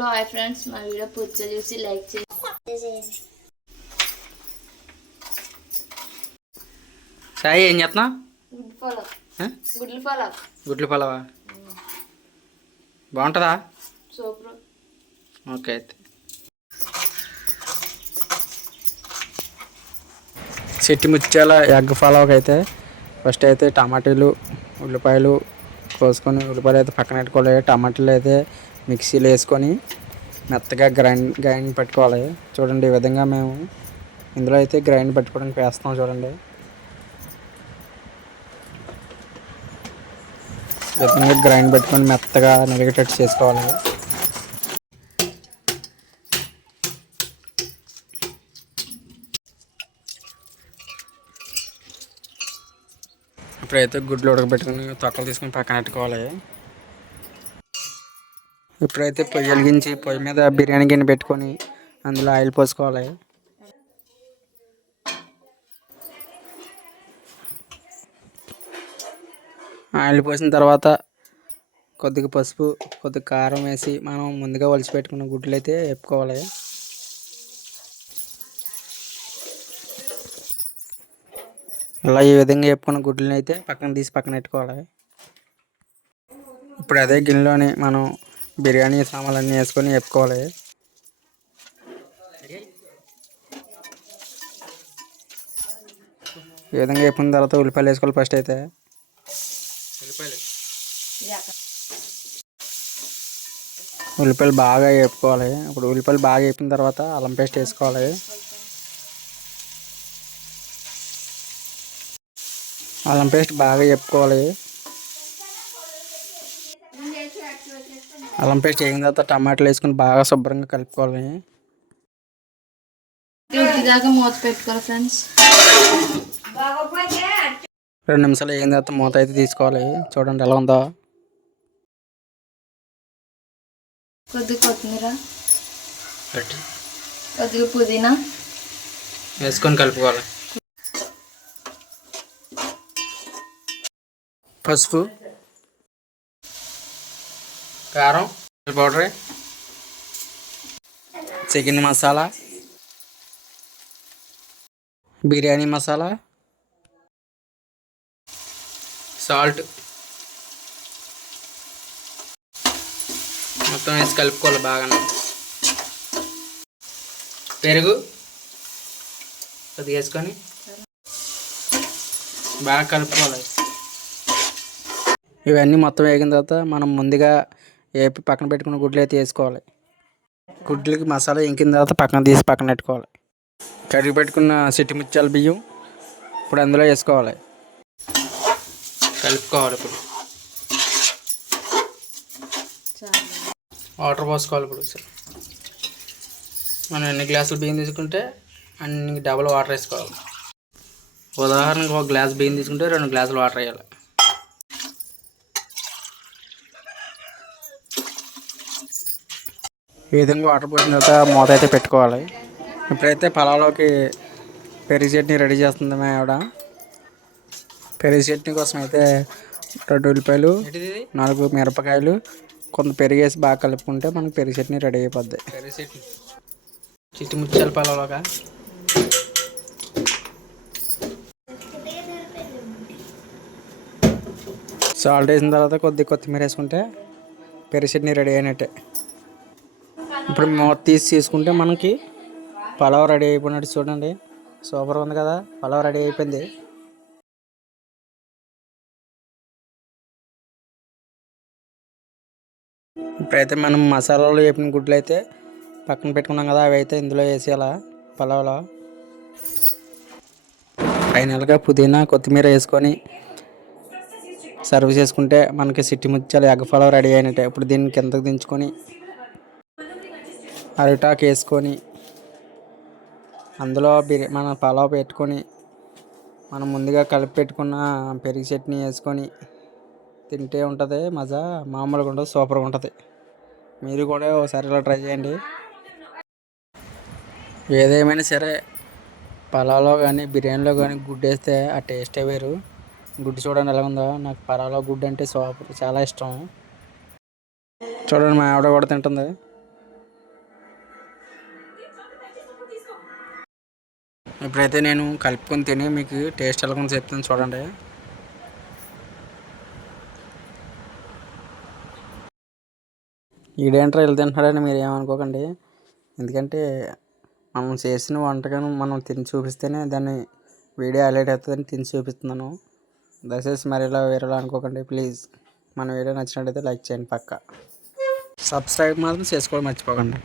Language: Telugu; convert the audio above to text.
హలో హాయ్ ఫ్రెండ్స్, మా వీడియో పూర్తిగా చూసి లైక్ చేయండి. సాయి ఏం చేస్తున్నా? గుడ్లు పలావా బాగుంటుందా? సూపర్. ఓకే. అయితే చెట్టి ముత్యాల ఎగ్ పలావ్కి అయితే ఫస్ట్ అయితే టమాటాలు ఉల్లిపాయలు కోసుకొని, ఉల్లిపాయలు అయితే పక్కన పెట్టుకోవాలి. టమాటాలు అయితే మిక్సీలో వేసుకొని మెత్తగా గ్రైండ్ పెట్టుకోవాలి. చూడండి, ఈ విధంగా మేము ఇందులో అయితే గ్రైండ్ పెట్టుకోవడానికి వేస్తాం. చూడండి, ఈ విధంగా గ్రైండ్ పెట్టుకొని మెత్తగా నలిగేటట్టు చేసుకోవాలి. ఇప్పుడైతే గుడ్లు ఉడకబెట్టుకుని తొక్కలు తీసుకుని పక్కన పెట్టుకోవాలి. ఇప్పుడైతే పొయ్యి వెలిగించి పొయ్యి మీద బిర్యానీ గిన్నె పెట్టుకొని అందులో ఆయిల్ పోసుకోవాలి. ఆయిల్ పోసిన తర్వాత కొద్దిగా పసుపు, కొద్దిగా కారం వేసి మనం ముందుగా ఒలిచి పెట్టుకున్న గుడ్లు అయితే వేపుకోవాలి. ఇలా ఈ విధంగా వేపుకున్న గుడ్లని అయితే పక్కన తీసి పక్కన పెట్టుకోవాలి. ఇప్పుడు అదే గిన్నెలోని మనం బిర్యానీ సామాన్లన్నీ వేసుకొని వేపుకోవాలి. ఈ విధంగా వేపుకున్న తర్వాత ఉల్లిపాయలు వేసుకోవాలి. ఫస్ట్ అయితే ఉల్లిపాయలు బాగా వేపుకోవాలి. ఇప్పుడు ఉల్లిపాయలు బాగా వేపిన తర్వాత అల్లం పేస్ట్ వేసుకోవాలి. అల్లం పేస్ట్ బాగా వేపుకోవాలి. అల్లం పేస్ట్ వేగిన తర్వాత టమాటాలు వేసుకొని బాగా శుభ్రంగా కలుపుకోవాలి. మూత పెట్టుకోవాలి ఫ్రెండ్స్. 2 నిమిషాలు వేగిన తర్వాత మూత అయితే తీసుకోవాలి. చూడండి ఎలా ఉందో. కొద్దిగా కొత్తిమీర, కొద్దిగా పుదీనా వేసుకొని కలుపుకోవాలి. పసుపు, కారం powder, chicken masala, biryani masala, salt మొత్తం వేసి కలుపుకోవాలి బాగా. పెరుగు అది వేసుకొని బాగా కలుపుకోవాలి. ఇవన్నీ మొత్తం వేగిన తర్వాత మనం ముందుగా వేపి పక్కన పెట్టుకున్న గుడ్లు అయితే వేసుకోవాలి. గుడ్లకి మసాలా ఇంకిన తర్వాత పక్కన తీసి పక్కన పెట్టుకోవాలి. కడిగి పెట్టుకున్న చిట్టి ముత్యాల బియ్యం ఇప్పుడు అందులో వేసుకోవాలి. కలుపుకోవాలి. ఇప్పుడు వాటర్ పోసుకోవాలి. ఇప్పుడు మనం ఎన్ని గ్లాసులు బియ్యం తీసుకుంటే అన్ని డబుల్ వాటర్ వేసుకోవాలి. ఉదాహరణకు 1 గ్లాస్ బియ్యం తీసుకుంటే 2 గ్లాసులు వాటర్ వేయాలి. ఈ విధంగా వాటర్ పోసిన తర్వాత మూత అయితే పెట్టుకోవాలి. ఇప్పుడైతే పలావ్లోకి పెరుగు చట్నీ రెడీ చేస్తుంది మా ఆవిడ. పెరుగు చట్నీ కోసం అయితే 2 ఉల్లిపాయలు, 4 మిరపకాయలు, కొంత పెరుగు వేసి బాగా కలుపుకుంటే మనకు పెరుగు చట్నీ రెడీ అయిపోద్ది. పెరుగు చట్నీ చిట్టి ముత్యాల పలావ్లోగా సాల్ట్ వేసిన తర్వాత కొద్దిగా కొత్తిమీర వేసుకుంటే పెరుగు చట్నీ రెడీ అయినట్టే. ఇప్పుడు మూత తీసి తీసుకుంటే మనకి పలావ్ రెడీ అయిపోయినట్టు. చూడండి, సూపర్ ఉంది కదా. పలావ్ రెడీ అయిపోయింది. ఇప్పుడైతే మనం మసాలాలు వేపిన గుడ్లు అయితే పక్కన పెట్టుకున్నాం కదా, అవి అయితే ఇందులో వేసేయాలా పలావ్లో. ఫైనల్గా పుదీనా కొత్తిమీర వేసుకొని సర్వ్ చేసుకుంటే మనకి చిట్టి ముత్యాల ఎగ్ పలావ్ రెడీ అయినట్టే. ఇప్పుడు దీన్ని కిందకు దించుకొని అరిటాకు వేసుకొని అందులో మన పలావ్ పెట్టుకొని మనం ముందుగా కలిపి పెట్టుకున్న పెరుగు చట్నీ వేసుకొని తింటే ఉంటుంది మజా. మామూలుగా ఉంటుంది, సూపర్గా ఉంటుంది. మీరు కూడా ఒకసారి ఇలా ట్రై చేయండి. ఏదేమైనా సరే పలావ్లో కానీ బిర్యానీలో కానీ గుడ్డు వేస్తే ఆ టేస్టే వేరు. గుడ్డు చూడండి ఎలా ఉందో. నాకు పలావ్లో గుడ్డు అంటే సూపర్, చాలా ఇష్టం. చూడండి, మా ఆవిడ కూడా తింటుంది. ఇప్పుడైతే నేను కలుపుకొని తిని మీకు టేస్ట్ ఎలా ఉందో చెప్తాను చూడండి. ఈడేంట్రా ఇలా తింటున్నాడని మీరు ఏమనుకోకండి. ఎందుకంటే మనం చేసిన వంటకం మనం తిని చూపిస్తేనే దాన్ని వీడియో హైలైట్ అవుతుందని తిని చూపిస్తున్నాను. దయచేసి మరి ఇలా వేరేలా అనుకోకండి ప్లీజ్. మన వీడియో నచ్చినట్టయితే లైక్ చేయండి, పక్కా సబ్స్క్రైబ్ మాత్రం చేసుకోవడం మర్చిపోకండి.